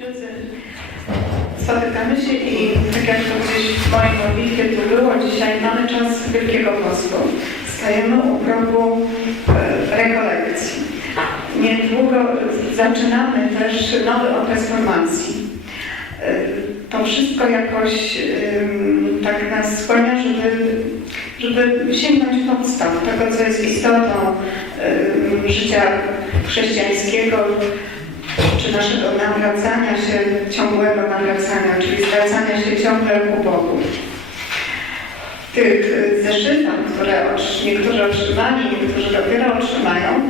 drodzy, spotykamy się i tak jak to gdzieś w moim modlitwie tu było, dzisiaj mamy czas Wielkiego Postu. Stajemy u progu e, rekolekcji. Niedługo zaczynamy też nowy okres formacji. E, To wszystko jakoś em, tak nas skłania, żeby, żeby sięgnąć do podstaw tego, co jest istotą em, życia chrześcijańskiego, czy naszego nawracania się, ciągłego nawracania, czyli zwracania się ciągle ku Bogu. Tych zeszytach, które niektórzy otrzymali, niektórzy dopiero otrzymają,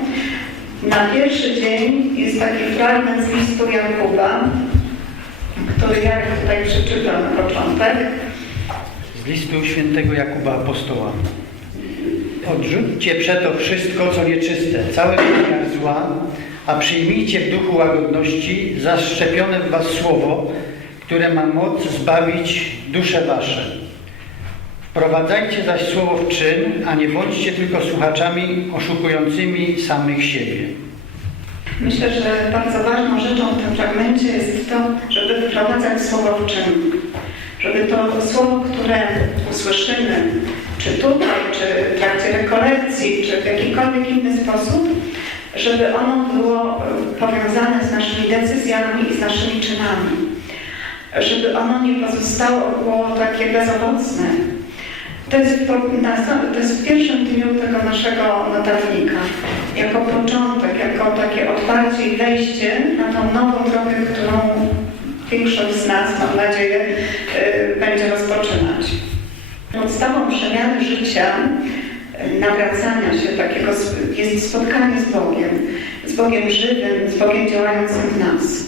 na pierwszy dzień jest taki fragment z listu Jakuba, który Jarek tutaj przeczytał na początek. Z listu świętego Jakuba Apostoła. Odrzućcie przeto wszystko, co nieczyste, cały wymiar zła, a przyjmijcie w duchu łagodności zaszczepione w was słowo, które ma moc zbawić dusze wasze. Wprowadzajcie zaś słowo w czyn, a nie bądźcie tylko słuchaczami oszukującymi samych siebie. Myślę, że bardzo ważną rzeczą w tym fragmencie jest to, żeby wyprowadzać słowo w czyn. Żeby to słowo, które usłyszymy, czy tutaj, czy w trakcie rekolekcji, czy w jakikolwiek inny sposób, żeby ono było powiązane z naszymi decyzjami i z naszymi czynami. Żeby ono nie pozostało, było takie bezowocne. To jest, na, to jest w pierwszym dniu tego naszego notatnika, jako początek, jako takie otwarcie i wejście na tą nową drogę, którą większość z nas, mam nadzieję, y, będzie rozpoczynać. Podstawą przemiany życia, y, nawracania się takiego jest spotkanie z Bogiem, z Bogiem żywym, z Bogiem działającym w nas.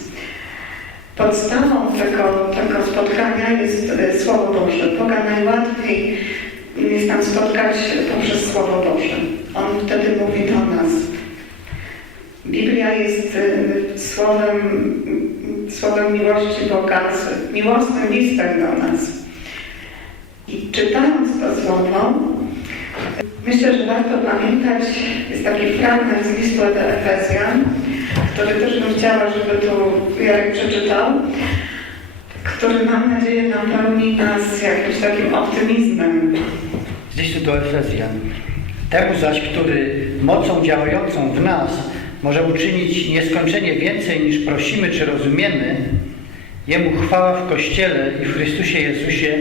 Podstawą tego, tego spotkania jest e, Słowo Boże. Boga najłatwiej jest nam spotkać poprzez Słowo Boże. On wtedy mówi do nas. Biblia jest e, słowem, słowem miłości Boga, miłosnym listem do nas. I czytając to Słowo, myślę, że warto pamiętać, jest taki fragment z listu do Efezjan, który też bym chciała, żeby tu Jarek przeczytał, który mam nadzieję napełni nas jakimś takim optymizmem. Z listu do Efezjan. Temu zaś, który mocą działającą w nas może uczynić nieskończenie więcej niż prosimy czy rozumiemy, Jemu chwała w Kościele i w Chrystusie Jezusie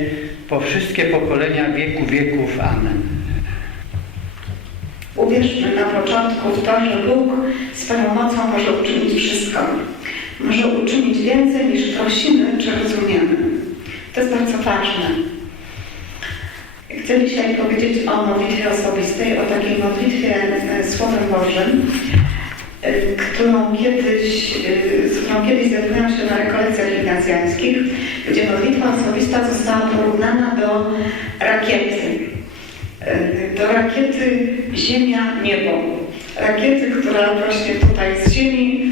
po wszystkie pokolenia wieku wieków. Amen. Uwierzmy na początku w to, że Bóg swoją mocą może uczynić wszystko. Może uczynić więcej niż prosimy czy rozumiemy. To jest bardzo ważne. Chcę dzisiaj powiedzieć o modlitwie osobistej, o takiej modlitwie e, Słowem Bożym, e, którą kiedyś, e, z którą kiedyś zetknęłam się na rekolekcjach gimnazjańskich, gdzie modlitwa osobista została porównana do rakiety. E, Do rakiety Ziemia-Niebo. Rakiety, która właśnie tutaj z Ziemi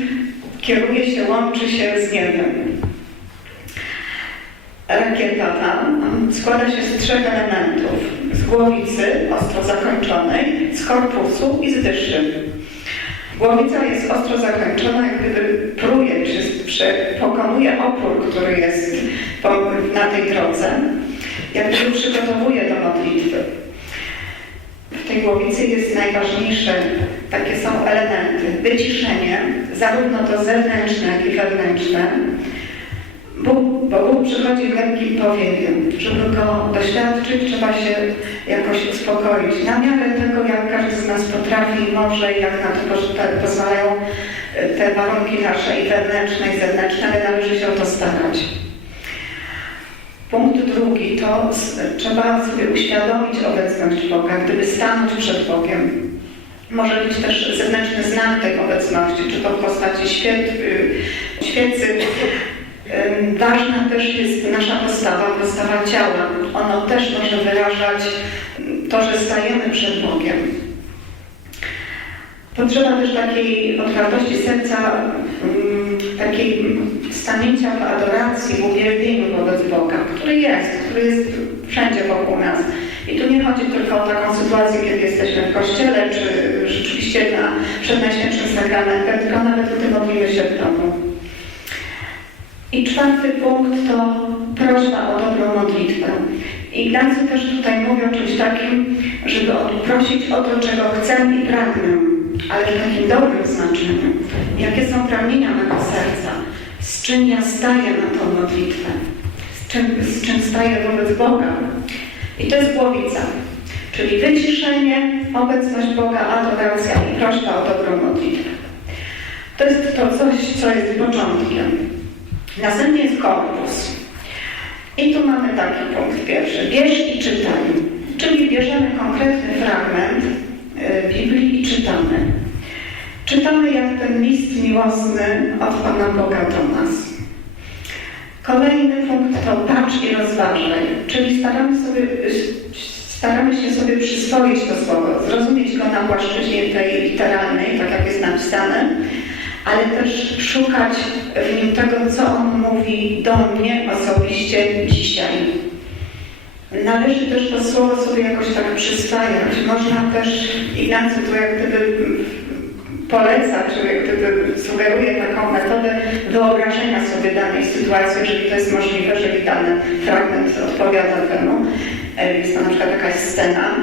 kieruje się, łączy się z niebem. Rakieta ta składa się z trzech elementów. Z głowicy ostro zakończonej, z korpusu i z dyszy. Głowica jest ostro zakończona, jak gdyby pruje, czy pokonuje opór, który jest na tej drodze. Jak gdyby przygotowuje do modlitwy. Głowicy jest najważniejsze, takie są elementy. Wyciszenie, zarówno to zewnętrzne, jak i wewnętrzne. Bo Bóg przychodzi w lekkim powiewie. Żeby Go doświadczyć, trzeba się jakoś uspokoić. Na miarę tego, jak każdy z nas potrafi i może, jak na to te- pozwalają e, te warunki nasze i wewnętrzne, i zewnętrzne, ale należy się o to starać. Punkt drugi to trzeba sobie uświadomić obecność Boga, gdyby stanąć przed Bogiem. Może być też zewnętrzny znak tej obecności, czy to w postaci świec, y, świecy. Ważna też jest nasza postawa, postawa ciała. Ono też może wyrażać to, że stajemy przed Bogiem. Potrzeba też takiej otwartości serca, takiej stanięcia w adoracji, w uwielbieniu wobec Boga, który jest, który jest wszędzie wokół nas. I tu nie chodzi tylko o taką sytuację, kiedy jesteśmy w kościele, czy rzeczywiście na, przed Najświętszym Sakramentem, tylko nawet gdy modlimy się w domu. I czwarty punkt to prośba o dobrą modlitwę. Ignacy też tutaj mówi o czymś takim, żeby prosić o to, czego chcę i pragnę, ale w takim dobrym znaczeniu. Jakie są pragnienia mego serca? Z czym ja staję na tą modlitwę? Z czym, z czym staję wobec Boga? I to jest głowica, czyli wyciszenie, obecność Boga, adoracja i prośba o dobrą modlitwę. To jest to coś, co jest początkiem. Następnie jest korpus. I tu mamy taki punkt pierwszy. Bierz i czytaj. Czyli bierzemy konkretny fragment y, Biblii i czytamy. Czytamy jak ten list miłosny od Pana Boga do nas. Kolejny punkt to patrz i rozważaj, czyli staramy, sobie, staramy się sobie przyswoić to słowo, zrozumieć go na płaszczyźnie tej literalnej, tak jak jest napisane, ale też szukać w nim tego, co on mówi do mnie osobiście dzisiaj. Należy też to słowo sobie jakoś tak przyswajać. Można też, Ignacy tu jak gdyby poleca, czy sugeruje taką metodę wyobrażenia sobie danej sytuacji, jeżeli to jest możliwe, jeżeli dany fragment odpowiada temu. E, Jest to na przykład jakaś scena,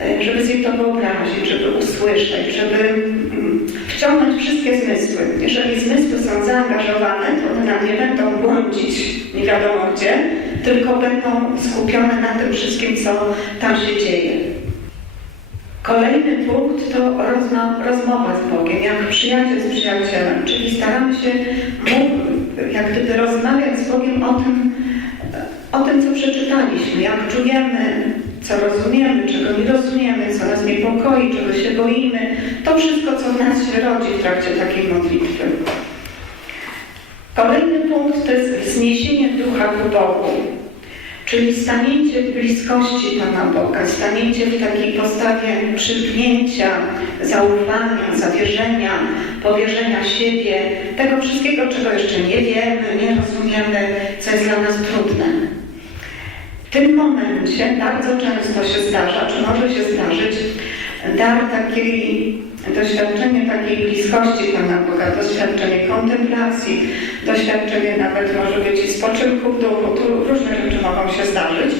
e, żeby sobie to wyobrazić, żeby usłyszeć, żeby mm, wciągnąć wszystkie zmysły. Jeżeli zmysły są zaangażowane, to one nam nie będą błądzić nie wiadomo gdzie, tylko będą skupione na tym wszystkim, co tam się dzieje. Kolejny punkt to rozma, rozmowa z Bogiem, jak przyjaciel z przyjacielem, czyli staramy się jak gdyby rozmawiać z Bogiem o tym, o tym, co przeczytaliśmy, jak czujemy, co rozumiemy, czego nie rozumiemy, co nas niepokoi, czego się boimy. To wszystko, co w nas się rodzi w trakcie takiej modlitwy. Kolejny punkt to jest wzniesienie ducha ku Bogu. Czyli stanięcie w bliskości Pana Boga, stanięcie w takiej postawie przylgnięcia, zaufania, zawierzenia, powierzenia siebie, tego wszystkiego, czego jeszcze nie wiemy, nie rozumiemy, co jest dla nas trudne. W tym momencie bardzo często się zdarza, czy może się zdarzyć, dar takiej, doświadczenie takiej bliskości Pana Boga, doświadczenie kontemplacji, doświadczenie nawet może być i spoczynku w duchu, tu różne rzeczy mogą się zdarzyć,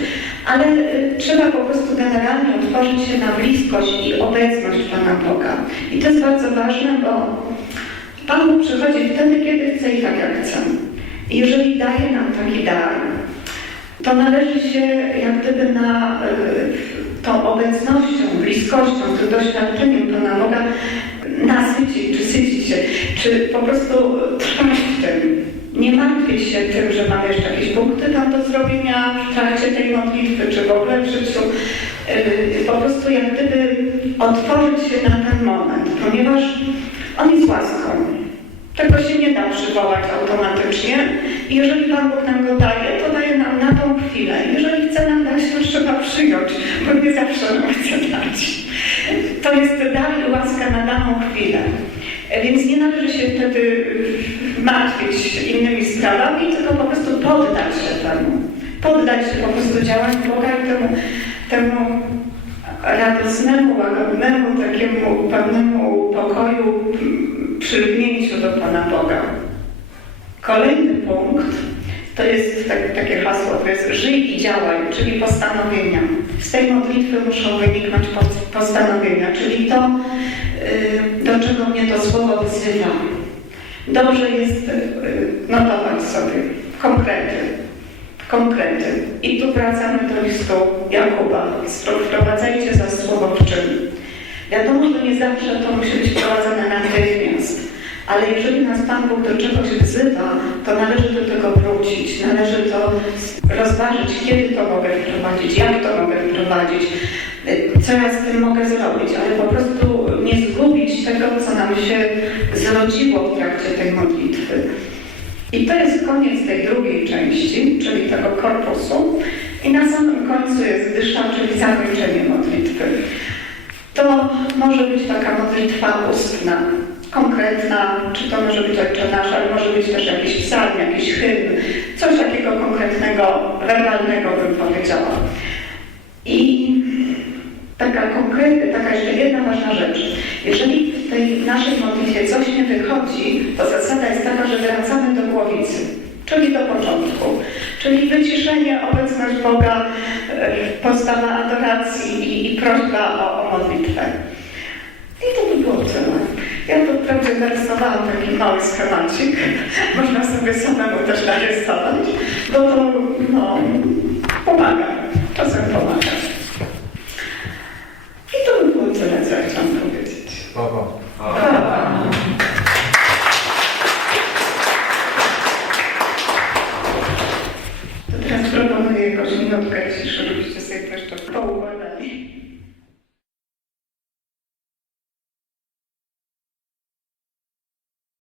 ale y, trzeba po prostu generalnie otworzyć się na bliskość i obecność Pana Boga. I to jest bardzo ważne, bo Pan Bóg przychodzi wtedy, kiedy chce i tak jak chce. I jeżeli daje nam taki dar, to należy się jak gdyby na y, tą obecnością, bliskością, tym doświadczeniem Pana Boga nasycić, czy sycić się, czy po prostu trwać w tym. Nie martwić się tym, że mamy jeszcze jakieś punkty tam do zrobienia w trakcie tej modlitwy, czy w ogóle w życiu. Y, Po prostu jak gdyby otworzyć się na ten moment, ponieważ on jest łaską. Tego się nie da przywołać automatycznie. Jeżeli Pan Bóg nam go daje, to daje nam na tą chwilę. Jeżeli przyjąć, bo nie zawsze nam chce dać. To jest dar łaska na daną chwilę. Więc nie należy się wtedy martwić innymi sprawami, tylko po prostu poddać się temu. Poddać się po prostu działaniu Boga i temu, temu radosnemu, łagodnemu, takiemu pełnemu pokoju, przylgnięciu do Pana Boga. Kolejny punkt to jest tak, takie hasło, to jest żyj i działaj, czyli postanowienia. Z tej modlitwy muszą wyniknąć po- postanowienia, czyli to, y, do czego mnie to słowo wzywa. Dobrze jest y, notować sobie konkrety, konkrety. I tu wracamy do listu Jakuba. Wprowadzajcie za słowo w czyn. Wiadomo, że nie zawsze to musi być wprowadzone natychmiast, ale jeżeli nas Pan Bóg do czegoś wzywa, to należy do tego wrócić, należy to rozważyć, kiedy to mogę wprowadzić, jak to mogę wprowadzić, co ja z tym mogę zrobić, ale po prostu nie zgubić tego, co nam się zrodziło w trakcie tej modlitwy. I to jest koniec tej drugiej części, czyli tego korpusu. I na samym końcu jest dysza, czyli zakończenie modlitwy. To może być taka modlitwa ustna, konkretna, czy to może być Ojcze Nasz, ale może być też jakiś psalm, jakiś hymn, coś takiego konkretnego, werbalnego bym powiedziała. I taka konkretna, taka jeszcze jedna ważna rzecz. Jeżeli w tej naszej modlitwie coś nie wychodzi, to zasada jest taka, że wracamy do głowicy, czyli do początku. Czyli wyciszenie, obecność Boga, e, postawa adoracji i, i prośba o, o modlitwę. Ja tu wprawdzie narysowałam taki mały schemacik, można sobie samemu też narysować, bo to no, pomaga, czasem pomaga.